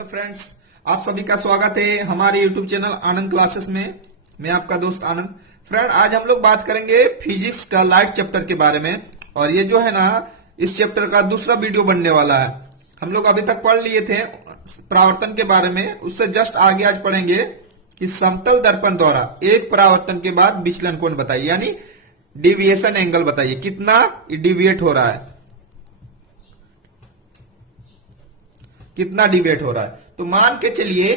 Friends, आप सभी का स्वागत है हमारे YouTube चैनल आनंद क्लासेस में। मैं आपका दोस्त आनंद। फ्रेंड, आज हम लोग बात करेंगे फिजिक्स का लाइट चैप्टर के बारे में। और ये जो है ना, इस चैप्टर का दूसरा वीडियो बनने वाला है। हम लोग अभी तक पढ़ लिए थे परावर्तन के बारे में, उससे जस्ट आगे आज पढ़ेंगे कि समतल दर्पण द्वारा एक परावर्तन के बाद विचलन कोण बताइए, यानी डिविएशन एंगल बताइए, कितना डिविएट हो रहा है, कितना डिवेट हो रहा है। तो मान के चलिए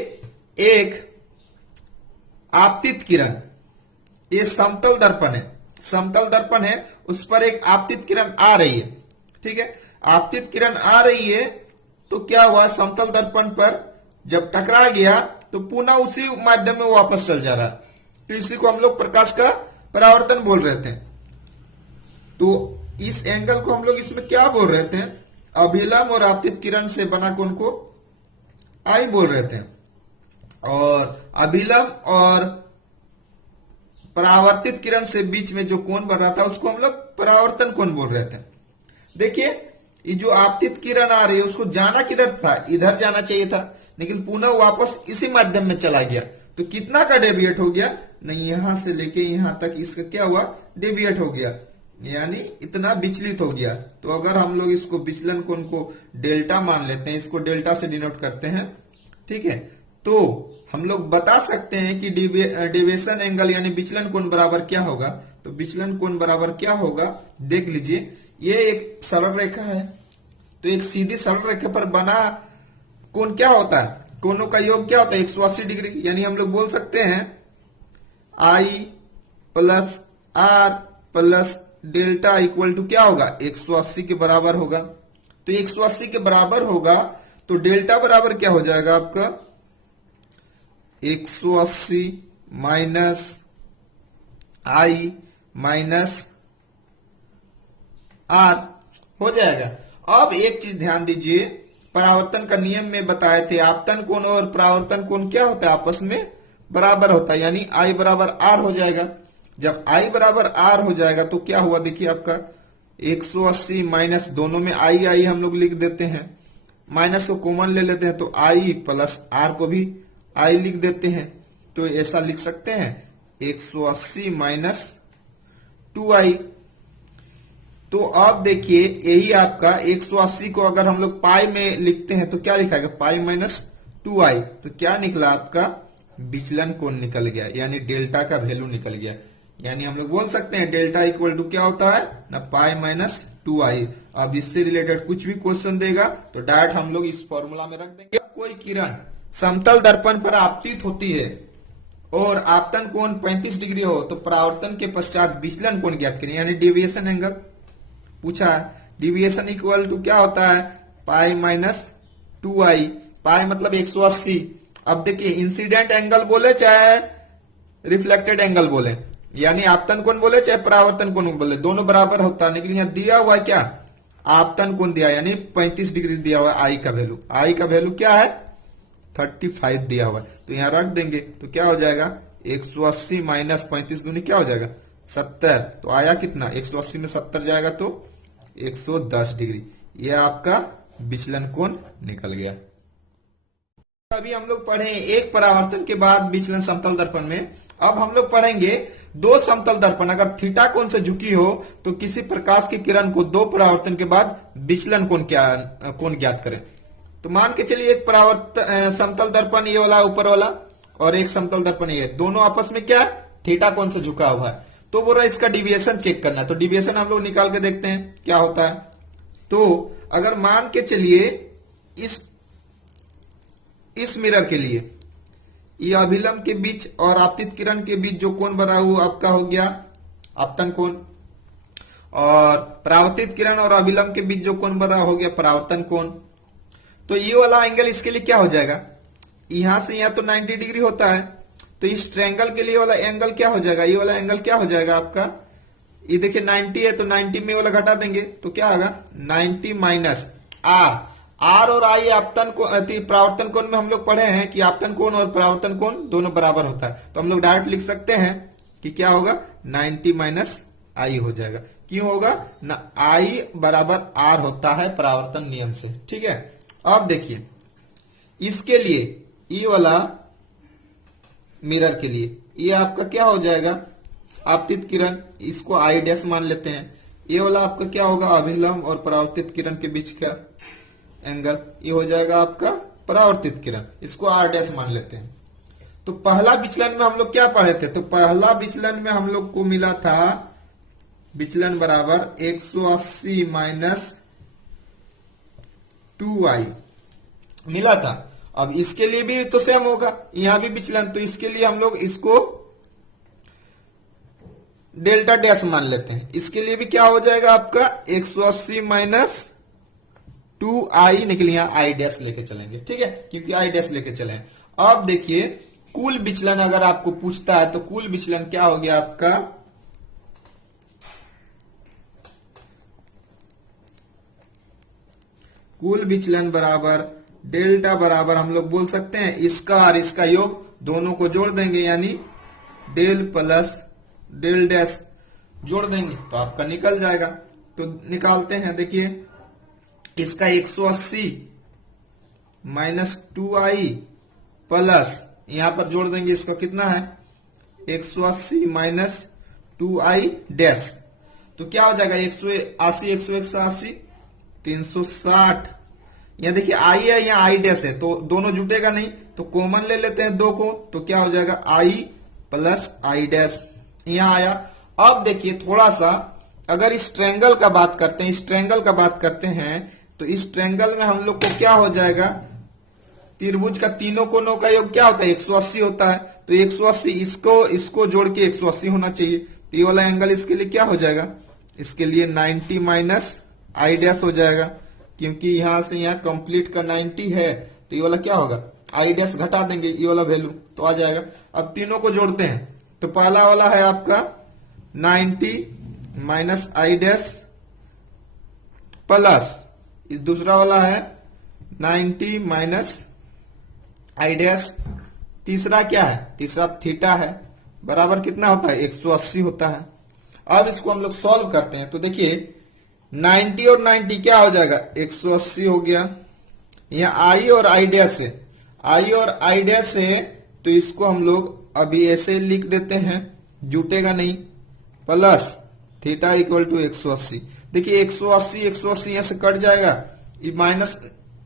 एक आपतित किरण, ये समतल दर्पण है, समतल दर्पण है, उस पर एक आपतित किरण आ रही है। ठीक है, आपतित किरण आ रही है तो क्या हुआ, समतल दर्पण पर जब टकरा गया तो पुनः उसी माध्यम में वापस चल जा रहा है। तो इसी को हम लोग प्रकाश का परावर्तन बोल रहे थे। तो इस एंगल को हम लोग इसमें क्या बोल रहे थे, अभिलंब और आपतित किरण से बना कोण को आई बोल रहे थे, और अभिलंब और परावर्तित किरण से बीच में जो कोण बन रहा था उसको हम लोग परावर्तन कोण बोल रहे थे। देखिए, ये जो आपतित किरण आ रही है उसको जाना किधर था, इधर जाना चाहिए था, लेकिन पुनः वापस इसी माध्यम में चला गया। तो कितना का डेविएट हो गया, नहीं यहां से लेके यहां तक इसका क्या हुआ, डेविएट हो गया, यानी इतना विचलित हो गया। तो अगर हम लोग इसको विचलन कोण को डेल्टा मान लेते हैं, इसको डेल्टा से डिनोट करते हैं, ठीक है, तो हम लोग बता सकते हैं कि डिविएशन एंगल यानी विचलन कोण बराबर क्या होगा। तो विचलन कोण बराबर क्या होगा, देख लीजिए, ये एक सरल रेखा है, तो एक सीधी सरल रेखा पर बना कोण क्या होता है, कोणों का योग क्या होता है, 180 डिग्री। यानी हम लोग बोल सकते हैं I plus R plus delta equal to क्या होगा, 180 के बराबर होगा। तो 180 के बराबर होगा तो डेल्टा बराबर क्या हो जाएगा आपका, 180 माइनस आई माइनस आर हो जाएगा। अब एक चीज ध्यान दीजिए, परावर्तन का नियम में बताए थे आपतन कोण और परावर्तन कोण क्या होता है, आपस में बराबर होता है, यानी आई बराबर आर हो जाएगा। जब आई बराबर आर हो जाएगा तो क्या हुआ, देखिए आपका 180 माइनस, दोनों में आई आई हम लोग लिख देते हैं, माइनस को कॉमन ले लेते हैं तो आई प्लस आर को भी आई लिख देते हैं। तो ऐसा लिख सकते हैं 180 माइनस 2i। तो अब देखिए, यही आपका 180 को अगर हम लोग पाई में लिखते हैं तो क्या लिखाएगा, पाई माइनस 2i। तो क्या निकला, आपका विचलन कोण निकल गया, यानी डेल्टा का वैल्यू निकल गया। यानी हम लोग बोल सकते हैं डेल्टा इक्वल टू क्या होता है ना, पाई माइनस 2i। अब इससे रिलेटेड कुछ भी क्वेश्चन देगा तो डायरेक्ट हम लोग इस फॉर्मूला में रख देंगे। कोई किरण समतल दर्पण पर आपतित होती है और आपतन कोण 35 डिग्री हो तो परावर्तन के पश्चात विचलन कोण ज्ञात करें, यानी डेविएशन एंगल पूछा है। डेविएशन इक्वल टू क्या होता है, पाई माइनस 2i, पाई मतलब 180। अब देखिए, इंसिडेंट एंगल बोले चाहे रिफ्लेक्टेड एंगल बोले, यानी आपतन कोण बोले चाहे परावर्तन कोण बोले, दोनों बराबर होता है। लेकिन यहाँ दिया हुआ है क्या, आपतन कोण दिया, यानी 35 डिग्री दिया हुआ है। आई का वैल्यू, आई का वैल्यू क्या है, 35 दिया हुआ है। तो यहाँ रख देंगे तो क्या हो जाएगा, 180 माइनस 35 दूनी क्या हो जाएगा, 70। तो आया कितना, 180 में 70 जाएगा तो 110 डिग्री। यह आपका विचलन कोण निकल गया। अभी हम लोग पढ़े एक परावर्तन के बाद विचलन समतल दर्पण में। अब हम लोग पढ़ेंगे दो समतल दर्पण, अगर थीटा कोण से झुकी हो तो किसी प्रकाश की किरण को दो परावर्तन के बाद विचलन कोण ज्ञात करें। तो मान के चलिए एक परावर्तन समतल दर्पण ये वाला ऊपर वाला, और एक समतल दर्पण ये, दोनों आपस में क्या थीटा कोण से झुका हुआ है। तो बोल रहा है इसका डिविएशन चेक करना है। तो डिविएशन हम लोग निकाल के देखते हैं क्या होता है। तो अगर मान के चलिए इस मिरर के लिए ये अभिलंब के बीच और आपतित किरण के बीच जो कोण बना हुआ आपका हो गया आपतन कोण, और परावर्तित किरण और अभिलंब के बीच जो कोण बना हो गया परावर्तन कोण। तो ये वाला एंगल इसके लिए क्या हो जाएगा, यहां से यहां तो 90 डिग्री होता है, तो इस ट्रायंगल के लिए वाला एंगल क्या हो जाएगा, ये वाला एंगल क्या हो जाएगा आपका, ये देखिए 90 है तो 90 में वाला घटा देंगे तो क्या होगा, 90 माइनस आर। आर और आई आपतन को परावर्तन कोण में हम लोग पढ़े हैं कि आपतन कोण और परावर्तन कोण दोनों बराबर होता है। तो हम लोग डायरेक्ट लिख सकते हैं कि क्या होगा, 90 माइनस आई हो जाएगा। क्यों होगा ना, आई बराबर आर होता है परावर्तन नियम से। ठीक है, अब देखिए इसके लिए ये वाला मिरर के लिए ये आपका क्या हो जाएगा, आपतित किरण, इसको आई डैश मान लेते हैं। ये वाला आपका क्या होगा, अभिलंब और परावर्तित किरण के बीच का एंगल, ये हो जाएगा आपका परावर्तित किरण, इसको आर डैश मान लेते हैं। तो पहला विचलन में हम लोग क्या पढ़े थे, तो पहला विचलन में हम लोग को मिला था विचलन बराबर 180 माइनस 2i मिला था। अब इसके लिए भी तो सेम होगा, यहां भी विचलन, तो इसके लिए हम लोग इसको डेल्टा डैश मान लेते हैं। इसके लिए भी क्या हो जाएगा आपका 180 माइनस 2i निकल, यहां आई डैश लेके चलेंगे, ठीक है, क्योंकि आई डैश लेके चले। अब देखिए कुल विचलन अगर आपको पूछता है तो कुल विचलन क्या हो गया आपका, कुल विचलन बराबर डेल्टा बराबर हम लोग बोल सकते हैं इसका और इसका योग, दोनों को जोड़ देंगे यानी डेल प्लस डेल डैश जोड़ देंगे तो आपका निकल जाएगा। तो निकालते हैं, देखिए इसका 180 माइनस 2i प्लस यहां पर जोड़ देंगे, इसका कितना है 180 माइनस 2i डैश, तो क्या हो जाएगा 180 180 360। यहां देखिए आई है, यहाँ आई डैश है, तो दोनों जुटेगा नहीं, तो कॉमन ले लेते हैं दो को, तो क्या हो जाएगा आई प्लस आई डैश, यहां आया। अब देखिए थोड़ा सा अगर इस ट्रायंगल का बात करते हैं, इस ट्रायंगल का बात करते हैं, तो इस ट्रायंगल में हम लोग को क्या हो जाएगा, त्रिभुज का तीनों कोनों का योग क्या होता है 180 होता है, तो 180 इसको जोड़ के 180 होना चाहिए, तो ये वाला एंगल इसके लिए क्या हो जाएगा, इसके लिए 90 माइनस आई डैश हो जाएगा, क्योंकि यहां से यहां कंप्लीट का 90 है, तो ये वाला क्या होगा आई डैश घटा देंगे, ये वाला वैल्यू तो आ जाएगा। अब तीनों को जोड़ते हैं, तो पहला वाला है आपका 90 माइनस आई डैश प्लस इस दूसरा वाला है 90 माइनस आई डैश, तीसरा क्या है, तीसरा थीटा है, बराबर कितना होता है 180 होता है। अब इसको हम लोग सॉल्व करते हैं, तो देखिए 90 और 90 क्या हो जाएगा 180 हो गया, यहाँ आई और आई डैश है, आई और आई डैश है, तो इसको हम लोग अभी ऐसे लिख देते हैं, जुटेगा नहीं, प्लस थीटा इक्वल टू 180। देखिए 180 180 यहां से कट जाएगा, ये माइनस,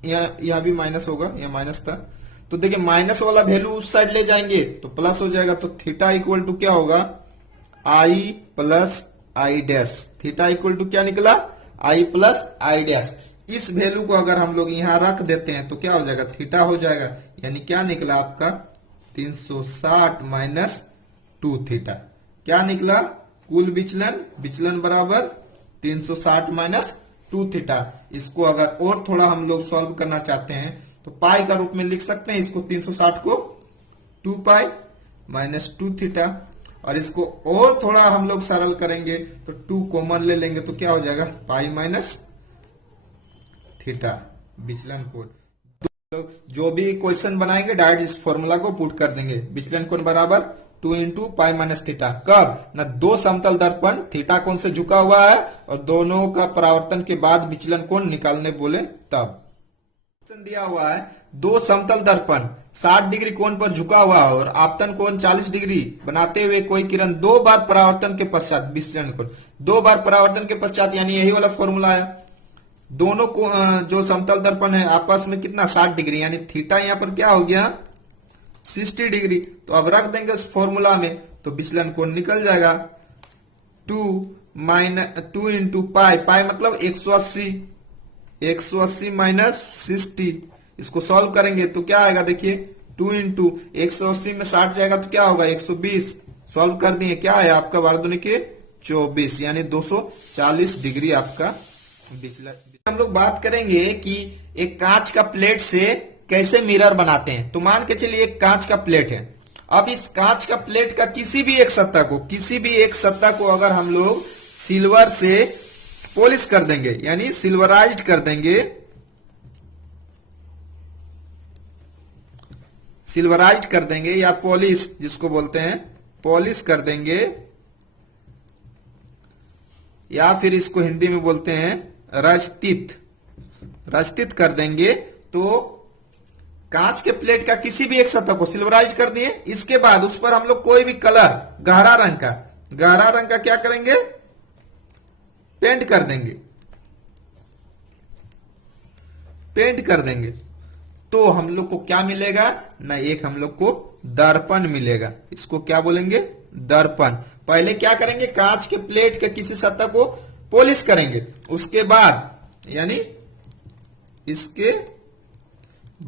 यहाँ भी माइनस होगा, यह माइनस था, तो देखिए माइनस वाला वैल्यू उस साइड ले जाएंगे तो प्लस हो जाएगा, तो थीटा इक्वल टू क्या होगा I plus I dash, theta equal to क्या निकला आई प्लस आई डैश। इस वैल्यू को अगर हम लोग यहां रख देते हैं तो क्या हो जाएगा थीटा हो जाएगा, यानी क्या निकला आपका 360 माइनस 2 थीटा, क्या निकला कुल विचलन, विचलन बराबर 360 माइनस 2 थीटा। इसको अगर और थोड़ा हम लोग सॉल्व करना चाहते हैं तो पाई का रूप में लिख सकते हैं, इसको 360 को 2 पाई माइनस 2 थीटा, और इसको और थोड़ा हम लोग सरल करेंगे तो 2 कॉमन ले लेंगे तो क्या हो जाएगा पाई माइनस थीटा विचलन कोण। तो जो भी क्वेश्चन बनाएंगे डायरेक्ट इस फॉर्मूला को पुट कर देंगे, विचलन कोण बराबर 2 इंटू पाई माइनस थीटा, कब ना दो समतल दर्पण थीटा कोण से झुका हुआ है और दोनों का परावर्तन के बाद विचलन कोण निकालने बोले तब। दिया हुआ है दो समतल दर्पण 60 डिग्री कोण पर झुका हुआ है और आपतन कोण 40 डिग्री बनाते हुए कोई किरण दो बार परावर्तन के पश्चात, विचलन कोण दो बार परावर्तन के पश्चात, यानी यही वाला फॉर्मूला है, दोनों को जो समतल दर्पण है आपस में कितना 60 डिग्री, यानी थीटा यहाँ पर क्या हो गया 60 डिग्री, तो अब रख देंगे उस फॉर्मूला में तो विचलन कोण निकल जाएगा 2 इंटू पाई, पाई मतलब 180 माइनस 60, इसको सॉल्व करेंगे तो क्या आएगा, देखिए 2 इंटू 180 में 60 जाएगा तो क्या होगा 120, सॉल्व कर दिए क्या है आपका 12 दूनी के 24, यानी 240 डिग्री आपका विचलन। हम लोग बात करेंगे कि एक कांच का प्लेट से कैसे मिरर बनाते हैं। तो मान के चलिए एक कांच का प्लेट है, अब इस कांच का प्लेट का किसी भी एक सत्ता को अगर हम लोग सिल्वर से पॉलिश कर देंगे, यानी सिल्वराइज्ड कर देंगे, या पॉलिश जिसको बोलते हैं पॉलिश कर देंगे, या फिर इसको हिंदी में बोलते हैं रजतित कर देंगे, तो कांच के प्लेट का किसी भी एक सतह को सिल्वराइज कर दिए, इसके बाद उस पर हम लोग कोई भी कलर गहरा रंग का क्या करेंगे, पेंट कर देंगे, तो हम लोग को क्या मिलेगा ना, एक हम लोग को दर्पण मिलेगा। इसको क्या बोलेंगे, दर्पण। पहले क्या करेंगे, कांच के प्लेट के किसी सतह को पॉलिश करेंगे, उसके बाद यानी इसके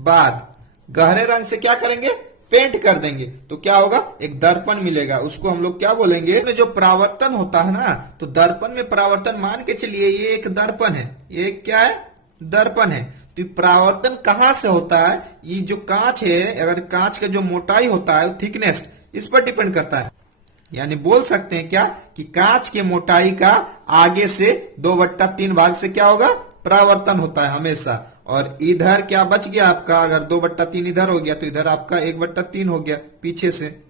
बाद गहरे रंग से क्या करेंगे, पेंट कर देंगे, तो क्या होगा, एक दर्पण मिलेगा। उसको हम लोग क्या बोलेंगे, में जो परावर्तन होता है ना, तो दर्पण में परावर्तन, मान के चलिए ये एक दर्पण है, ये क्या है, दर्पण है। तो परावर्तन कहां से होता है, ये जो कांच है, अगर कांच का जो मोटाई होता है, थिकनेस, इस पर डिपेंड करता है। यानी बोल सकते हैं क्या कि कांच के मोटाई का आगे से 2/3 भाग से क्या होगा, परावर्तन होता है हमेशा। और इधर क्या बच गया आपका, अगर 2/3 इधर हो गया तो इधर आपका 1/3 हो गया, पीछे से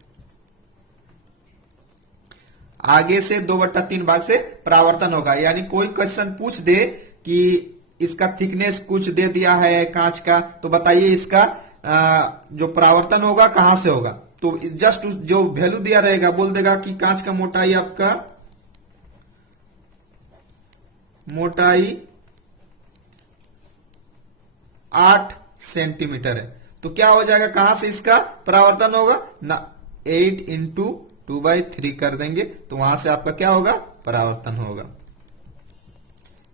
आगे से 2/3 भाग से परावर्तन होगा। यानी कोई क्वेश्चन पूछ दे कि इसका थिकनेस कुछ दे दिया है कांच का, तो बताइए इसका जो परावर्तन होगा कहां से होगा, तो जस्ट जो वैल्यू दिया रहेगा बोल देगा कि कांच का मोटाई आपका 8 सेंटीमीटर है, तो क्या हो जाएगा, कहां से इसका परावर्तन होगा ना, 8 इंटू 2/3 कर देंगे, तो वहां से आपका क्या होगा, परावर्तन होगा।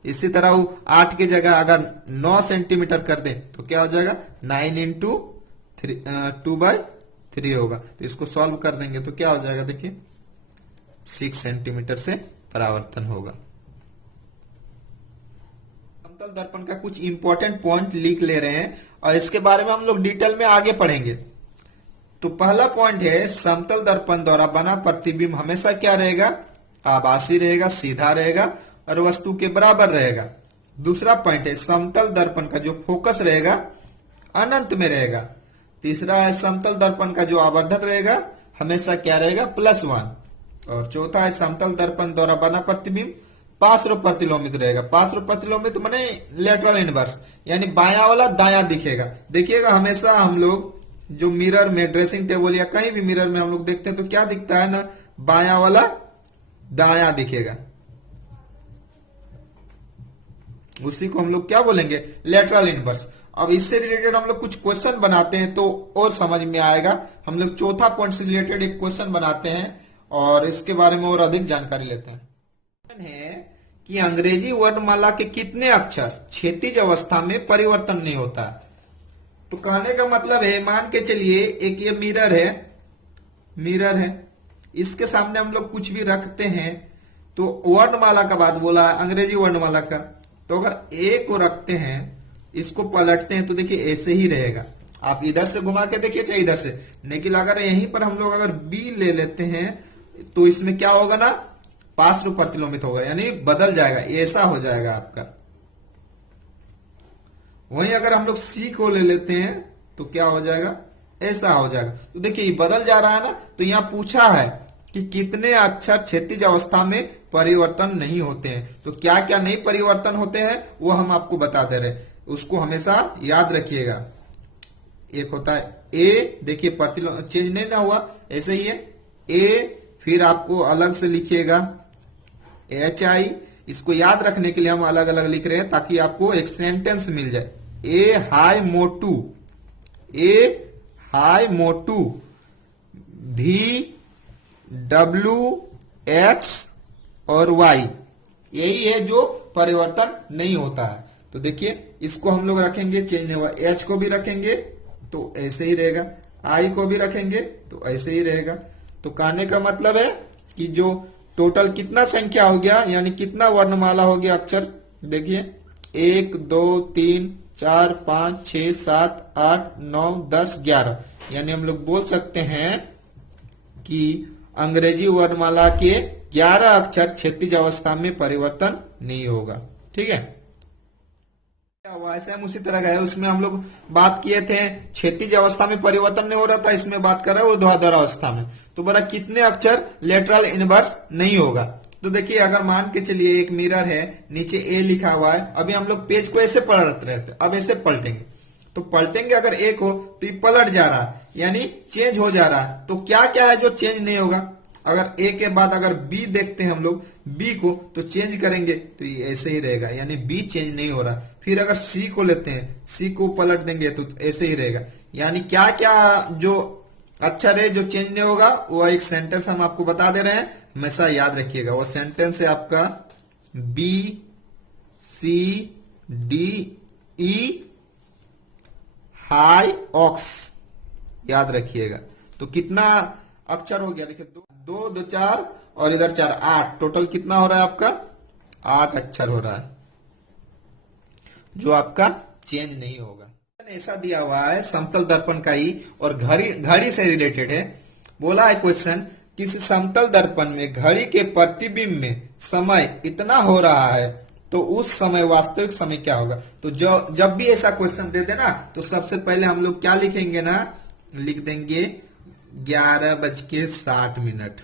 इसी तरह 8 की जगह अगर 9 सेंटीमीटर कर दें तो क्या हो जाएगा, 9 इंटू 2/3 होगा। तो इसको सॉल्व कर देंगे तो क्या हो जाएगा, देखिए 6 सेंटीमीटर से परावर्तन होगा। समतल दर्पण का कुछ इंपॉर्टेंट पॉइंट लिख ले रहे हैं और इसके बारे में हम लोग डिटेल में आगे पढ़ेंगे। तो पहला पॉइंट है, समतल दर्पण द्वारा बना प्रतिबिंब हमेशा क्या रहेगा, आभासी रहेगा, सीधा रहेगा और वस्तु के बराबर रहेगा। दूसरा पॉइंट है, समतल दर्पण का जो फोकस रहेगा अनंत में रहेगा। तीसरा है, समतल दर्पण का जो आवर्धन रहेगा हमेशा क्या रहेगा, +1। और चौथा है, समतल दर्पण द्वारा बना प्रतिबिंब पार्श्व प्रतिलोमित रहेगा। पार्श्व प्रतिलोमित माने लेटरल इनवर्स, यानी बायां वाला दायां दिखेगा। देखिएगा हमेशा हम लोग जो मिरर में, ड्रेसिंग टेबल या कहीं भी मिरर में हम लोग देखते हैं तो क्या दिखता है ना, बायां वाला दायां दिखेगा, उसी को हम लोग क्या बोलेंगे, लेटरल इनवर्स। अब इससे रिलेटेड हम लोग कुछ क्वेश्चन बनाते हैं तो और समझ में आएगा। हम लोग चौथा पॉइंट से रिलेटेड एक क्वेश्चन बनाते हैं और इसके बारे में और अधिक जानकारी लेते हैं। है कि अंग्रेजी वर्णमाला के कितने अक्षर क्षैतिज अवस्था में परिवर्तन नहीं होता। तो कहने का मतलब है, मान के चलिए एक ये मिरर है, इसके सामने हम लोग कुछ भी रखते हैं तो वर्णमाला का बात बोला है, अंग्रेजी वर्णमाला का, तो अगर ए को रखते हैं, इसको पलटते हैं तो देखिए ऐसे ही रहेगा। आप इधर से घुमा के देखिए चाहे इधर से, लेकिन अगर यहीं पर हम लोग अगर बी ले लेते हैं तो इसमें क्या होगा ना, पार्श्व प्रतिलोमित होगा, यानी बदल जाएगा, ऐसा हो जाएगा आपका। वहीं अगर हम लोग सी को ले लेते हैं तो क्या हो जाएगा, ऐसा हो जाएगा। तो देखिए ये बदल जा रहा है ना। तो यहां पूछा है कि कितने अक्षर क्षैतिज अवस्था में परिवर्तन नहीं होते हैं, तो क्या क्या नहीं परिवर्तन होते हैं वो हम आपको बता दे रहे हैं, उसको हमेशा याद रखिएगा। एक होता है ए, देखिए प्रतिलोम चेंज नहीं ना हुआ, ऐसे ही है ए, फिर आपको अलग से लिखिएगा HI। इसको याद रखने के लिए हम अलग अलग लिख रहे हैं ताकि आपको एक सेंटेंस मिल जाए। ए हाई मोटू, VWX और Y, यही है जो परिवर्तन नहीं होता है। तो देखिए इसको हम लोग रखेंगे, चेंज नहीं हुआ। H को भी रखेंगे तो ऐसे ही रहेगा, I को भी रखेंगे तो ऐसे ही रहेगा। तो कहने का मतलब है कि जो टोटल कितना संख्या हो गया, यानी कितना वर्णमाला हो गया अक्षर, देखिए 1 2 3 4 5 6 7 8 9 10 11, यानी हम लोग बोल सकते हैं कि अंग्रेजी वर्णमाला के 11 अक्षर क्षैतिज अवस्था में परिवर्तन नहीं होगा। ठीक है, क्या हुआ, ऐसे हम उसी तरह गए, उसमें हम लोग बात किए थे क्षैतिज अवस्था में परिवर्तन नहीं हो रहा था, इसमें बात कर रहे हैं ऊर्ध्वाधर अवस्था में। तो बड़ा कितने अक्षर लेटरल इनवर्स नहीं होगा। तो देखिए अगर मान के चलिए एक मिरर है, नीचे ए लिखा हुआ है, अभी हम लोग पेज को ऐसे पलट रहे थे, अब ऐसे पलटेंगे तो पलटेंगे अगर एक हो तो ये पलट जा रहा है, यानी चेंज हो जा रहा है। तो क्या क्या है जो चेंज नहीं होगा? अगर ए के बाद अगर बी देखते हैं हम लोग, बी को तो चेंज करेंगे तो ये ऐसे ही रहेगा, यानी बी चेंज नहीं हो रहा। फिर अगर सी को लेते हैं, सी को पलट देंगे तो ऐसे ही रहेगा। यानी क्या क्या जो अक्षर है जो चेंज नहीं होगा, वो एक सेंटेंस हम आपको बता दे रहे हैं, हमेशा याद रखिएगा। वो सेंटेंस है आपका बी सी डी ई हाई ऑक्स, याद रखिएगा। तो कितना अक्षर हो गया? देखिए, दो दो चार और इधर चार, 8। टोटल कितना हो रहा है आपका? 8 अक्षर हो रहा है जो आपका चेंज नहीं होगा। ऐसा दिया हुआ है समतल दर्पण का ही और घड़ी से रिलेटेड है। बोला है क्वेश्चन, किसी समतल दर्पण में घड़ी के प्रतिबिंब में समय इतना हो रहा है तो उस समय वास्तविक समय क्या होगा? तो जब भी ऐसा क्वेश्चन दे देना तो सबसे पहले हम लोग क्या लिखेंगे ना, लिख देंगे 11:60,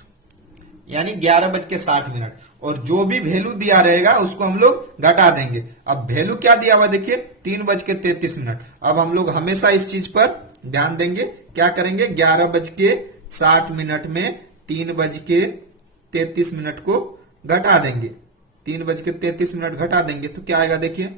यानी 11:60। और जो भी वैल्यू दिया रहेगा उसको हम लोग घटा देंगे। अब वैल्यू क्या दिया हुआ देखिए, 3:33। अब हम लोग हमेशा इस चीज पर ध्यान देंगे। क्या करेंगे? 11:60 में 3:33 को घटा देंगे। 3:33 घटा देंगे तो क्या आएगा देखिए,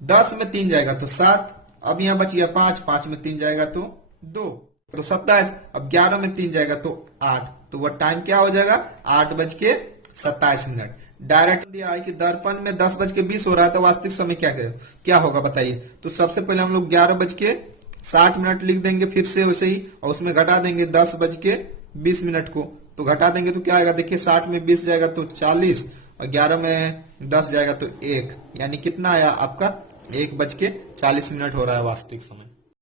10 में 3 जाएगा तो 7। अब यहां बच गया 5, 5 में 3 जाएगा तो 2, तो 27। अब 11 में 3 जाएगा तो 8, तो वह टाइम क्या हो जाएगा? 8:27। डायरेक्ट दिया है कि दर्पण में 10:20 हो रहा है, तो वास्तविक समय क्या होगा बताइए? तो सबसे पहले हम लोग 11:60 लिख देंगे, फिर से वैसे ही, और उसमें घटा देंगे 10:20 को। तो घटा देंगे तो क्या आएगा देखिए, 60 में 20 जाएगा तो 40, और 11 में 10 जाएगा तो 1, यानी कितना आया आपका? 1:40 हो रहा है वास्तविक समय।